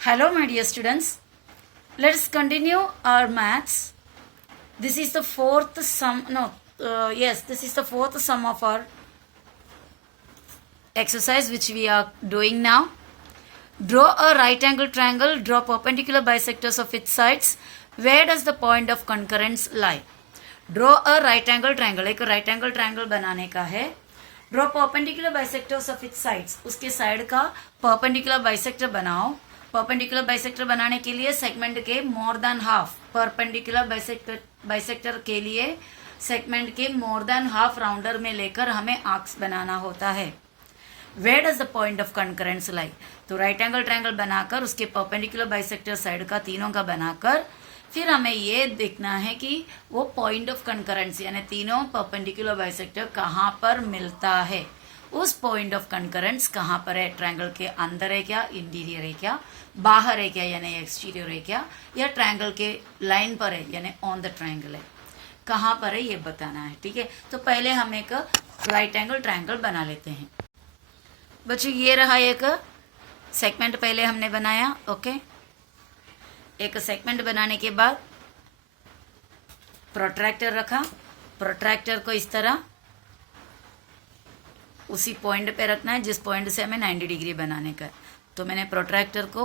Hello, my dear students. Let us continue our maths. This is the fourth sum. This is the fourth sum of our exercise which we are doing now. Draw a right angle triangle. Draw perpendicular bisectors of its sides. Where does the point of concurrence lie? Draw a right angle triangle. एक right angle triangle बनाने का है. Draw perpendicular bisectors of its sides. उसके side का perpendicular bisector बनाओ. Perpendicular bisector बनाने के लिए सेगमेंट के more than half perpendicular bisector के लिए सेगमेंट के मोर देन हाफ राउंडर में लेकर हमें आर्क्स बनाना होता है. Where does the point of concurrence lie? तो राइट एंगल ट्रायंगल बनाकर उसके परपेंडिकुलर बाइसेक्टर साइड का तीनों का बनाकर फिर हमें ये देखना है कि वो पॉइंट ऑफ कंकरेंस यानी तीनों परपेंडिकुलर बाइसेक्टर कहाँ पर मिलता है. उस पॉइंट ऑफ कंकरेंस कहाँ पर है? ट्रायंगल के अंदर है क्या, इंटीरियर है क्या, बाहर है क्या यानी एक्सटीरियर है क्या, या ट्रायंगल के लाइन पर है यानी ऑन द ट्रायंगल है, कहाँ पर है ये बताना है. ठीक है, तो पहले हम एक राइट एंगल ट्रायंगल बना लेते हैं. बच्चों ये रहा एक सेगमेंट पहले हमने बनाया. ओके, एक सेगमेंट बनाने के बाद प्रोट्रैक्टर रखा. प्रोट्रैक्टर को इस तरह उसी पॉइंट पे रखना है जिस पॉइंट से हमें 90 डिग्री बनाने का है. तो मैंने प्रोट्रैक्टर को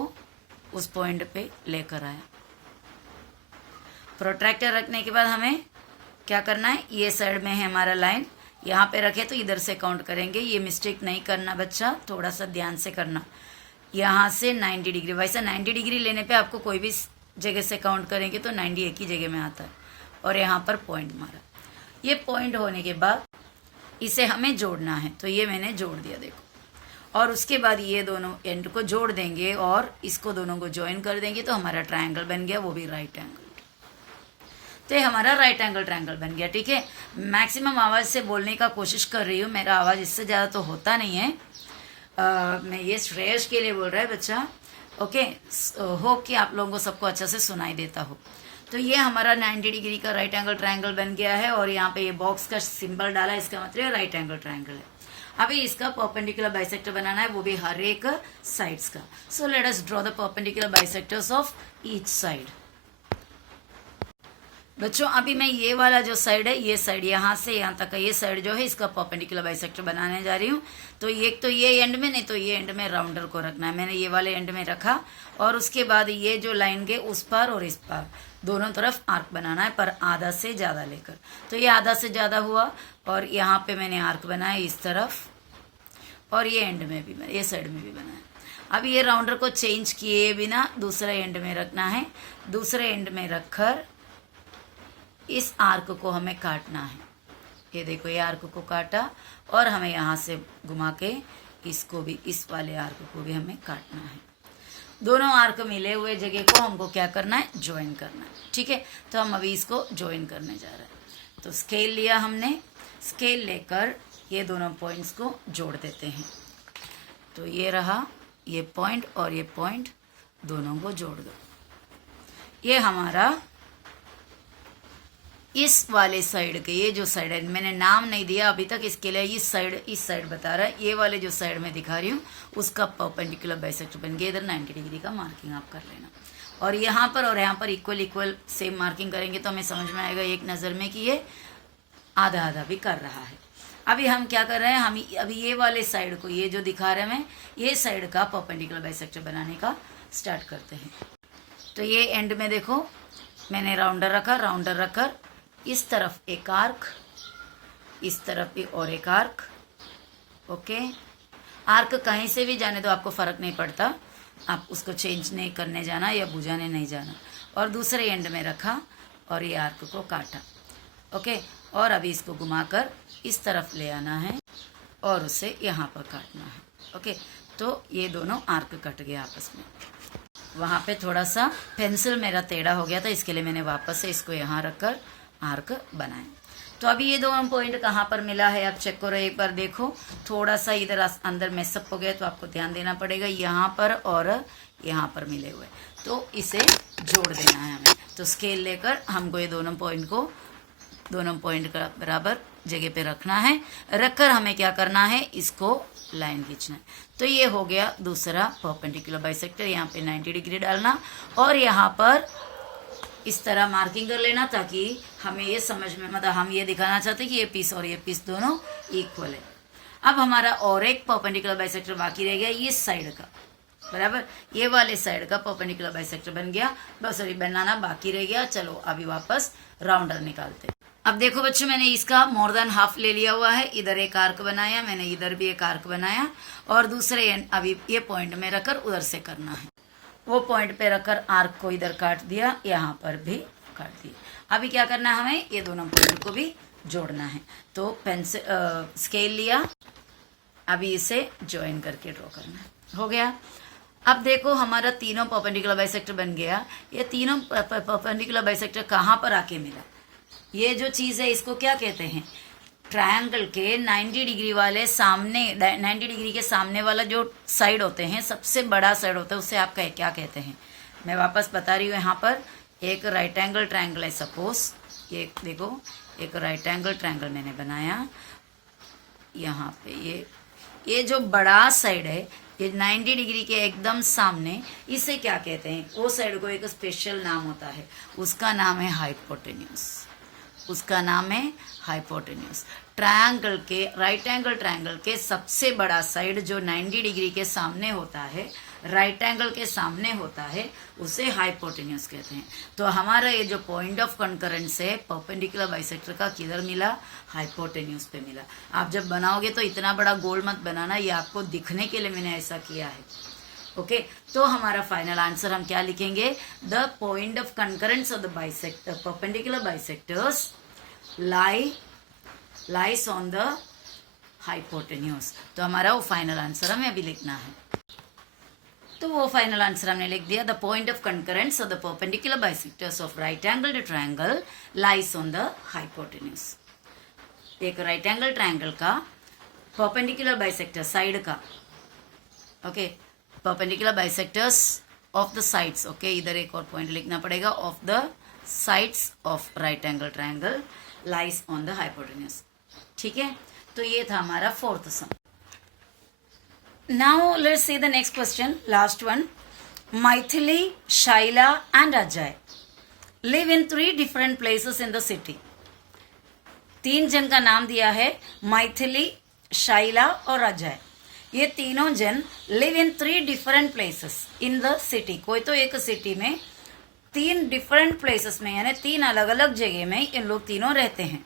उस पॉइंट पे लेकर आया. प्रोट्रैक्टर रखने के बाद हमें क्या करना है, ये साइड में है हमारा लाइन, यहाँ पे रखे तो इधर से काउंट करेंगे. ये मिस्टेक नहीं करना बच्चा, थोड़ा सा ध्यान से करना. यहाँ से 90 डिग्री, वैसे 90 डिग्री लेने पे आपको कोई भी जगह से काउंट करेंगे तो 90 एक ही जगह में आता है. और यहाँ पर पॉइंट मारा. ये पॉइंट होने के बाद इसे हमें जोड़ना है. तो ये मैंने जोड़ दिया देखो. और उसके बाद ये दोनों एंड को जोड़ देंगे और इसको दोनों को ज्वाइन कर देंगे तो हमारा ट्रायंगल बन गया, वो भी राइट एंगल. तो ये हमारा राइट एंगल ट्रायंगल बन गया. ठीक है, मैक्सिमम आवाज़ से बोलने का कोशिश कर रही हूँ, मेरा आवाज़ इससे ज़्यादा तो होता नहीं है. मैं ये श्रेयस के लिए बोल रहा है बच्चा. ओके, होप कि आप लोगों को सबको अच्छा से सुनाई देता हो. तो ये हमारा 90 डिग्री का राइट एंगल ट्रायंगल बन गया है और यहाँ पे ये बॉक्स का सिंबल डाला, इसका मतलब राइट एंगल ट्रायंगल है. अभी इसका परपेंडिकुलर बाइसेक्टर बनाना है, वो भी हर एक साइड्स का. So let us draw the perpendicular bisectors of each side. बच्चों अभी मैं ये वाला जो साइड है, ये साइड यहाँ से यहाँ तक का ये साइड जो है इसका परपेंडिकुलर बाइसेक्टर बनाने जा रही हूँ. तो ये एंड में, नहीं तो ये एंड में राउंडर को रखना है. मैंने ये वाले एंड में रखा और उसके बाद ये जो लाइन के उस पार और इस पार दोनों तरफ आर्क बनाना है, पर आधा से ज़्यादा लेकर. तो ये आधा से ज़्यादा हुआ और यहाँ पे मैंने आर्क बनाया इस तरफ और ये एंड में भी, ये साइड में भी बनाया. अब ये राउंडर को चेंज किए बिना दूसरे एंड में रखना है. दूसरे एंड में रखकर इस आर्क को हमें काटना है. ये देखो, ये आर्क को काटा और हमें यहाँ से घुमा के इसको भी, इस वाले आर्क को भी हमें काटना है. दोनों आर्क मिले हुए जगह को हमको क्या करना है, ज्वाइन करना है. ठीक है, तो हम अभी इसको ज्वाइन करने जा रहे हैं. तो स्केल लिया हमने, स्केल लेकर ये दोनों पॉइंट्स को जोड़ देते हैं. तो ये रहा ये पॉइंट और ये पॉइंट, दोनों को जोड़ दो. ये हमारा इस वाले साइड के, ये जो साइड है मैंने नाम नहीं दिया अभी तक इसके लिए, इस साइड बता रहा है. ये वाले जो साइड में दिखा रही हूँ उसका परपेंडिकुलर बाइसेक्टर बन गया. इधर 90 डिग्री का मार्किंग आप कर लेना. और यहाँ पर और यहाँ पर इक्वल सेम मार्किंग करेंगे तो हमें समझ में आएगा एक नज़र में कि ये आधा आधा भी कर रहा है. अभी हम क्या कर रहे हैं, हम अभी ये वाले साइड को, ये जो दिखा रहे हैं मैं, ये साइड का परपेंडिकुलर बाइसेक्टर बनाने का स्टार्ट करते हैं. तो ये एंड में देखो मैंने राउंडर रखा. राउंडर रखकर इस तरफ एक आर्क, इस तरफ भी और एक आर्क. ओके, आर्क कहीं से भी जाने दो, आपको फ़र्क नहीं पड़ता, आप उसको चेंज नहीं करने जाना या बुझाने नहीं जाना. और दूसरे एंड में रखा और ये आर्क को काटा. ओके, और अभी इसको घुमाकर इस तरफ ले आना है और उसे यहाँ पर काटना है. ओके, तो ये दोनों आर्क कट गए आपस में. वहाँ पे थोड़ा सा पेंसिल मेरा टेढ़ा हो गया था, इसके लिए मैंने वापस से इसको यहाँ रखकर आर्क बनाए. तो अभी ये दोनों पॉइंट कहाँ पर मिला है आप चेक करो एक बार. देखो थोड़ा सा इधर अंदर मेसअप हो गया तो आपको ध्यान देना पड़ेगा. यहाँ पर और यहाँ पर मिले हुए, तो इसे जोड़ देना है हमें. तो स्केल लेकर हमको ये दोनों पॉइंट का बराबर जगह पे रखना है। रखकर हमें क्या करना है, इसको लाइन खींचना है। तो ये हो गया दूसरा परपेंडिकुलर बाइसेक्टर। यहाँ पे 90 डिग्री डालना और यहाँ पर इस तरह मार्किंग कर लेना, ताकि हमें ये समझ में, मतलब हम ये दिखाना चाहते हैं कि ये पीस और ये पीस दोनों इक्वल है। अब हमारा और एक परपेंडिकुलर बाइसेक्टर बाकी रह गया इस साइड का, बराबर। ये वाले साइड का परपेंडिकुलर बाइसेक्टर बन गया, बस सॉरी बनाना बाकी रह गया। चलो अभी वापस राउंडर निकालते हैं। अब देखो बच्चों, मैंने इसका मोर देन हाफ ले लिया हुआ है। इधर एक आर्क बनाया मैंने, इधर भी एक आर्क बनाया और दूसरे अभी ये पॉइंट में रखकर उधर से करना है। वो पॉइंट पे रखकर आर्क को इधर काट दिया, यहाँ पर भी काट दिया। अभी क्या करना है, हमें ये दोनों पॉइंट को भी जोड़ना है। तो पेंसिल स्केल लिया, अभी इसे ज्वाइन करके ड्रॉ करना है। हो गया। अब देखो हमारा तीनों परपेंडिकुलर बाइसेक्टर बन गया। ये तीनों परपेंडिकुलर बाइसेक्टर कहाँ पर आके मिला, ये जो चीज़ है इसको क्या कहते हैं, ट्रायंगल के 90 डिग्री वाले सामने, 90 डिग्री के सामने वाला जो साइड होते हैं, सबसे बड़ा साइड होता है, उससे आप क्या कहते हैं। मैं वापस बता रही हूँ। यहाँ पर एक राइट एंगल ट्रायंगल है, सपोज ये देखो एक राइट एंगल ट्रायंगल मैंने बनाया। यहाँ पे ये जो बड़ा साइड है, ये 90 डिग्री के एकदम सामने, इसे क्या कहते हैं, वो साइड को एक स्पेशल नाम होता है, उसका नाम है हाइपोटेन्यूज। उसका नाम है हाइपोटेन्यूज। ट्रायंगल के, राइट एंगल ट्रायंगल के सबसे बड़ा साइड जो 90 डिग्री के सामने होता है, राइट एंगल के सामने होता है, उसे हाइपोटेन्यूज कहते हैं। तो हमारा ये जो पॉइंट ऑफ कंकरेंस है परपेंडिकुलर बाइसेक्टर का, किधर मिला, हाइपोटेन्यूज पे मिला। आप जब बनाओगे तो इतना बड़ा गोल मत बनाना, ये आपको दिखने के लिए मैंने ऐसा किया है। ओके तो हमारा फाइनल आंसर हम क्या लिखेंगे, the point of concurrence of the bisector perpendicular bisectors lies on the hypotenuse. तो हमारा वो फाइनल आंसर हमें अभी लिखना है। तो वो फाइनल आंसर हमने लिख दिया, the point of concurrence of the perpendicular bisectors of right angle triangle lies on the hypotenuse. एक राइट एंगल ट्रायंगल का परपेंडिकुलर बाइसेक्टर साइड का, okay perpendicular bisectors of the sides, okay इधर एक और point लिखना पड़ेगा, of the sides of right angle triangle lies on the hypotenuse. ठीक है, तो ये था हमारा fourth sum. Now let's see the next question, last one. Maithili, Shaila and Ajay live in 3 different places in the city. 3 जन का नाम दिया है, मैथिली, शैला और अजय। ये तीनों जन live in 3 different places in the city. कोई तो एक सिटी में 3 डिफरेंट प्लेसेस में, यानी 3 अलग अलग जगह में इन लोग तीनों रहते हैं।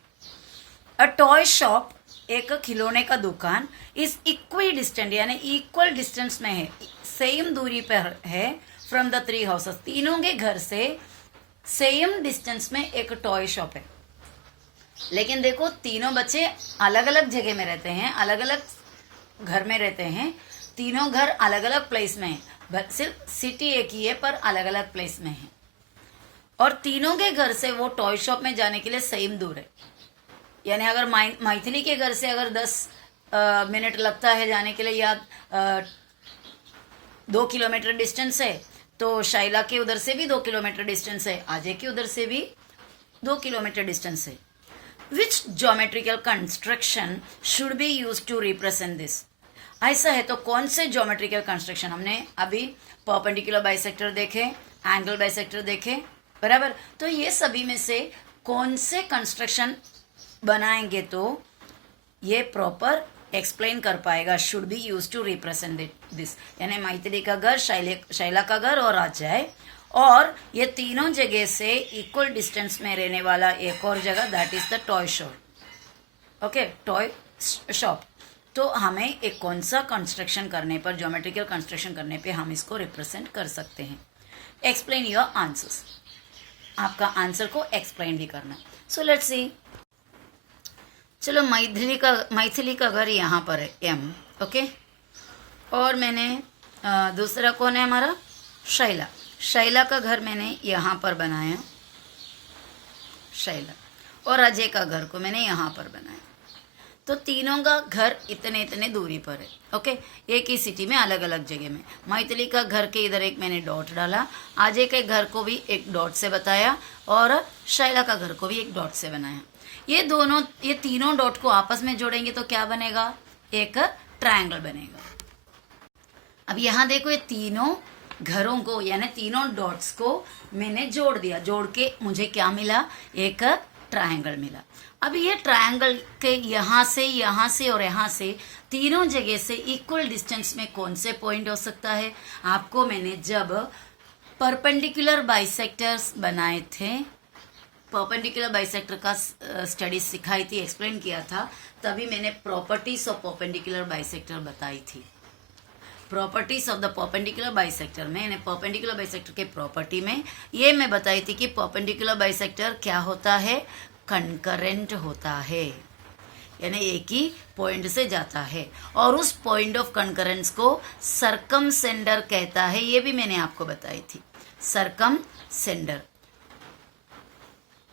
अ टॉय शॉप, एक खिलौने का दुकान, इस इक्वी डिस्टेंट यानी इक्वल डिस्टेंस में है, सेम दूरी पर है फ्रॉम द 3 हाउसेस। तीनों के घर से सेम डिस्टेंस में एक टॉय शॉप है। लेकिन देखो तीनों बच्चे अलग अलग जगह में रहते हैं, अलग अलग घर में रहते हैं। तीनों घर अलग अलग प्लेस में है, सिर्फ सिटी एक ही है पर अलग अलग प्लेस में है। और तीनों के घर से वो टॉय शॉप में जाने के लिए सेम दूर है। यानी अगर मैथिली के घर से अगर 10 मिनट लगता है जाने के लिए, या 2 किलोमीटर डिस्टेंस है, तो शैला के उधर से भी 2 किलोमीटर डिस्टेंस है, अजय के उधर से भी 2 किलोमीटर डिस्टेंस है। Which geometrical construction should be use to represent this. ऐसा है तो कौन से ज्योमेट्रिकल कंस्ट्रक्शन, हमने अभी परपेंडिकुलर बाइसेक्टर देखे, एंगल बाइसेक्टर देखे, बराबर। तो ये सभी में से कौन से कंस्ट्रक्शन बनाएंगे तो ये प्रॉपर एक्सप्लेन कर पाएगा, should be use to represent this. यानी मैथिली का घर, शैला का घर और अजय, और ये तीनों जगह से इक्वल डिस्टेंस में रहने वाला एक और जगह, that is the toy shop. Okay toy shop. तो हमें एक कौन सा कंस्ट्रक्शन करने पर, ज्योमेट्रिकल कंस्ट्रक्शन करने पे हम इसको रिप्रेजेंट कर सकते हैं। एक्सप्लेन योर आंसर्स, आपका आंसर को एक्सप्लेन भी करना। So let's see. चलो मैथिली का घर यहाँ पर है M, ओके। और मैंने दूसरा कौन है हमारा, शैला का घर मैंने यहाँ पर बनाया, शैला, और अजय का घर को मैंने यहाँ पर बनाया। तो तीनों का घर इतने इतने दूरी पर है, ओके, एक ही सिटी में अलग अलग जगह में। मैथिली का घर के इधर एक मैंने डॉट डाला, अजय के घर को भी एक डॉट से बताया, और शैला का घर को भी एक डॉट से बनाया। ये तीनों डॉट को आपस में जोड़ेंगे तो क्या बनेगा, एक ट्रायंगल बनेगा। अब यहाँ देखो ये तीनों घरों को यानी तीनों डॉट्स को मैंने जोड़ दिया, जोड़ के मुझे क्या मिला, एक ट्रायंगल मिला। अब ये ट्रायंगल के यहाँ से और यहाँ से तीनों जगह से इक्वल डिस्टेंस में कौन से पॉइंट हो सकता है, आपको मैंने जब परपेंडिकुलर बाइसेक्टर्स बनाए थे, परपेंडिकुलर बाइसेक्टर का स्टडी सिखाई थी, एक्सप्लेन किया था, तभी मैंने प्रॉपर्टीज ऑफ परपेंडिकुलर बाइसेक्टर बताई थी। Properties of the perpendicular bisector में, परपेंडिकुलर बाइसेक्टर के प्रॉपर्टी में ये मैं बताई थी कि परपेंडिकुलर बाइसेक्टर क्या होता है, कंकरेंट होता है, यानी एक ही पॉइंट से जाता है और उस पॉइंट ऑफ कंकरेंस को सरकमसेंडर कहता है, ये भी मैंने आपको बताई थी, सरकमसेंडर।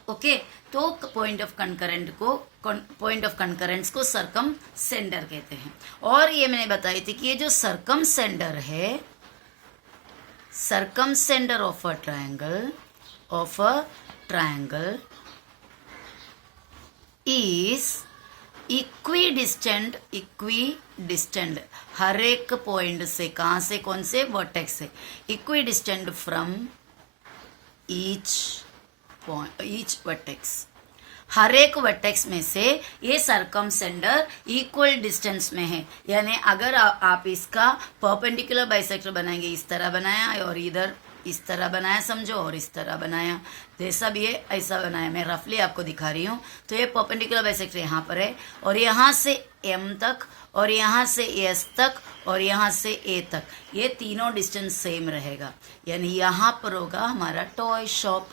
ओके, तो पॉइंट ऑफ कंकरेंस को सरकमसेंडर कहते हैं। और ये मैंने बताई थी कि ये जो सरकमसेंडर है, circumcentre of a triangle is equidistant हर एक पॉइंट से, कहाँ से, कौन से, वर्टेक्स से, इक्विडिस्टेंट फ्रॉम ईच वर्टेक्स, हर एक वर्टेक्स में से ये सरकमसेंडर इक्वल डिस्टेंस में है। यानी अगर आप इसका परपेंडिकुलर बाइसेक्टर बनाएंगे, इस तरह बनाया और इधर इस तरह बनाया समझो, और इस तरह बनाया, जैसा भी है ऐसा बनाया, मैं रफली आपको दिखा रही हूँ। तो ये परपेंडिकुलर बाइसेक्टर यहाँ पर है और यहाँ से M तक और यहाँ से S तक और यहाँ से A तक, ये तीनों डिस्टेंस सेम रहेगा। यानी यहाँ पर होगा हमारा टॉय शॉप,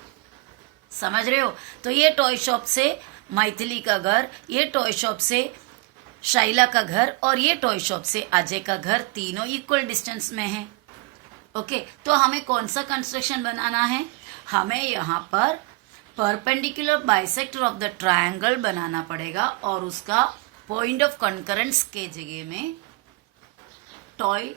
समझ रहे हो। तो ये टॉय शॉप से मैथिली का घर, ये टॉय शॉप से शाइला का घर और ये टॉय शॉप से अजय का घर, तीनों इक्वल डिस्टेंस में है। ओके, तो हमें कौन सा कंस्ट्रक्शन बनाना है, हमें यहाँ पर perpendicular bisector of the triangle बनाना पड़ेगा और उसका पॉइंट ऑफ कंकरेंस के जगह में टॉय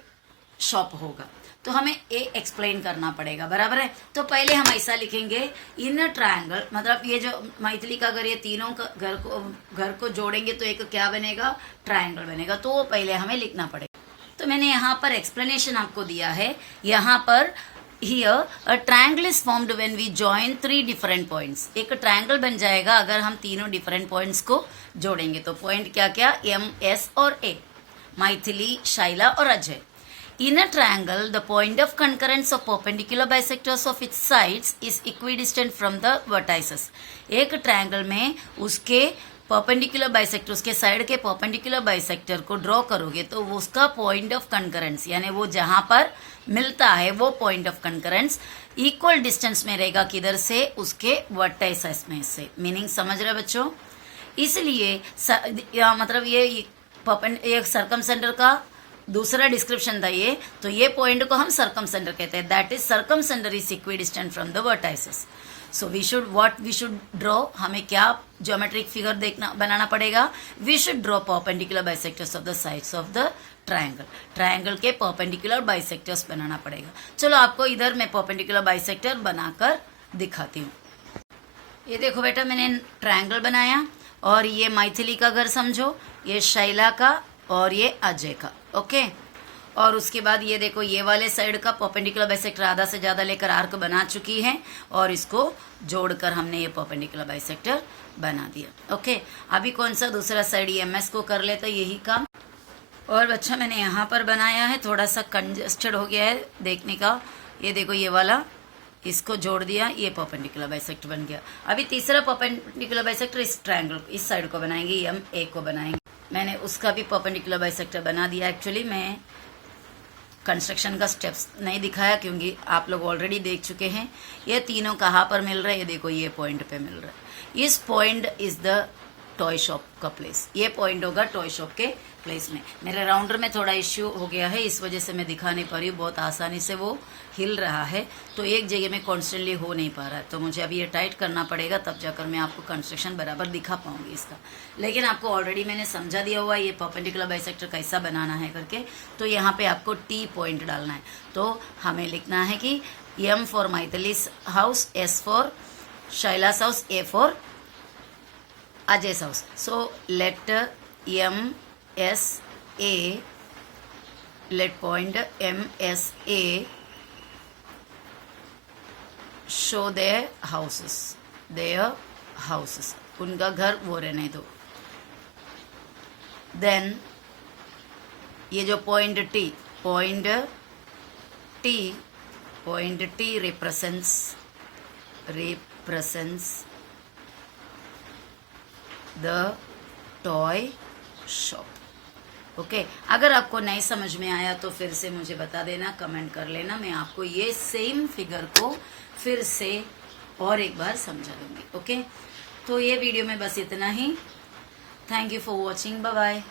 शॉप होगा। तो हमें ए एक्सप्लेन करना पड़ेगा, बराबर है। तो पहले हम ऐसा लिखेंगे, इन ट्रायंगल, मतलब ये जो मैथिली का घर, ये तीनों घर को जोड़ेंगे तो एक क्या बनेगा, ट्रायंगल बनेगा। तो वो पहले हमें लिखना पड़ेगा। तो मैंने यहाँ पर एक्सप्लेनेशन आपको दिया है। यहाँ पर here a triangle is formed when we join 3 different points. एक ट्रायंगल बन जाएगा अगर हम तीनों डिफरेंट पॉइंट्स को जोड़ेंगे। तो पॉइंट क्या क्या, M, S और A, मैथिली, शाइला और Ajay. In a triangle, the point of concurrence of perpendicular bisectors of its sides is equidistant from the vertices. एक ट्रायंगल में उसके परपेंडिकुलर बाइसेक्टर, उसके साइड के परपेंडिकुलर बाइसेक्टर को ड्रॉ करोगे तो वो उसका पॉइंट ऑफ कंकरेंस, यानी वो जहां पर मिलता है वो point of concurrence equal distance में रहेगा, किधर से, उसके वर्टाइसेस में से। मीनिंग समझ रहे बच्चों। इसलिए मतलब ये सरकमसेंडर का दूसरा डिस्क्रिप्शन था ये, तो ये पॉइंट को हम सरकमसेंडर कहते हैं। That is circumcentre is equidistant from the vertices. So we should draw, हमें क्या ज्योमेट्रिक फिगर बनाना पड़ेगा, we should draw perpendicular bisectors of the sides of the triangle के परपेंडिकुलर बाइसेक्टर्स बनाना पड़ेगा। चलो आपको इधर मैं परपेंडिकुलर बाइसेक्टर बनाकर दिखाती हूँ। ये देखो बेटा, मैंने ट्रायंगल बनाया और ये मैथिली का घर समझो, ये शैला का और ये अजय का। ओके, और उसके बाद ये देखो, ये वाले साइड का परपेंडिकुलर बाइसेक्टर आधा से ज्यादा लेकर आर्क बना चुकी है और इसको जोड़कर हमने ये परपेंडिकुलर बाइसेक्टर बना दिया। ओके, अभी कौन सा दूसरा साइड EMS को कर लेता, यही काम। और बच्चा मैंने यहाँ पर बनाया है, थोड़ा सा कंजस्टेड हो गया है देखने का। ये देखो, ये वाला इसको जोड़ दिया, ये परपेंडिकुलर बाइसेक्टर बन गया। अभी तीसरा परपेंडिकुलर बाइसेक्टर इस ट्रायंगल, इस साइड को बनाएंगे, MA को बनाएंगे। मैंने उसका भी परपेंडिकुलर बाइसेक्टर बना दिया। एक्चुअली मैं कंस्ट्रक्शन का स्टेप्स नहीं दिखाया क्योंकि आप लोग ऑलरेडी देख चुके हैं। ये तीनों कहाँ पर मिल रहे हैं, ये देखो, ये पॉइंट पे मिल रहा है। इस point is the toy shop का प्लेस, ये पॉइंट होगा टॉय शॉप के प्लेस में। मेरे राउंडर में थोड़ा इश्यू हो गया है, इस वजह से मैं दिखा नहीं पा रही हूँ, बहुत आसानी से वो हिल रहा है, तो एक जगह में कॉन्स्टेंटली हो नहीं पा रहा है। तो मुझे अभी ये टाइट करना पड़ेगा, तब जाकर मैं आपको कंस्ट्रक्शन बराबर दिखा पाऊंगी इसका। लेकिन आपको ऑलरेडी मैंने समझा दिया हुआ ये परपेंडिकुलर बाइसेक्टर कैसा बनाना है करके। तो यहाँ पे आपको T पॉइंट डालना है। तो हमें लिखना है कि M for Maithili's house, S for Shaila's house, A for Ajay's house. So let MSA, let point MSA show their houses. उनका घर वो रहने दो. Then ये जो point T represents the toy shop. Okay अगर आपको नहीं समझ में आया तो फिर से मुझे बता देना, कमेंट कर लेना, मैं आपको ये सेम फिगर को फिर से और एक बार समझा दूंगी. ओके तो ये वीडियो में बस इतना ही. Thank you for watching. Bye bye.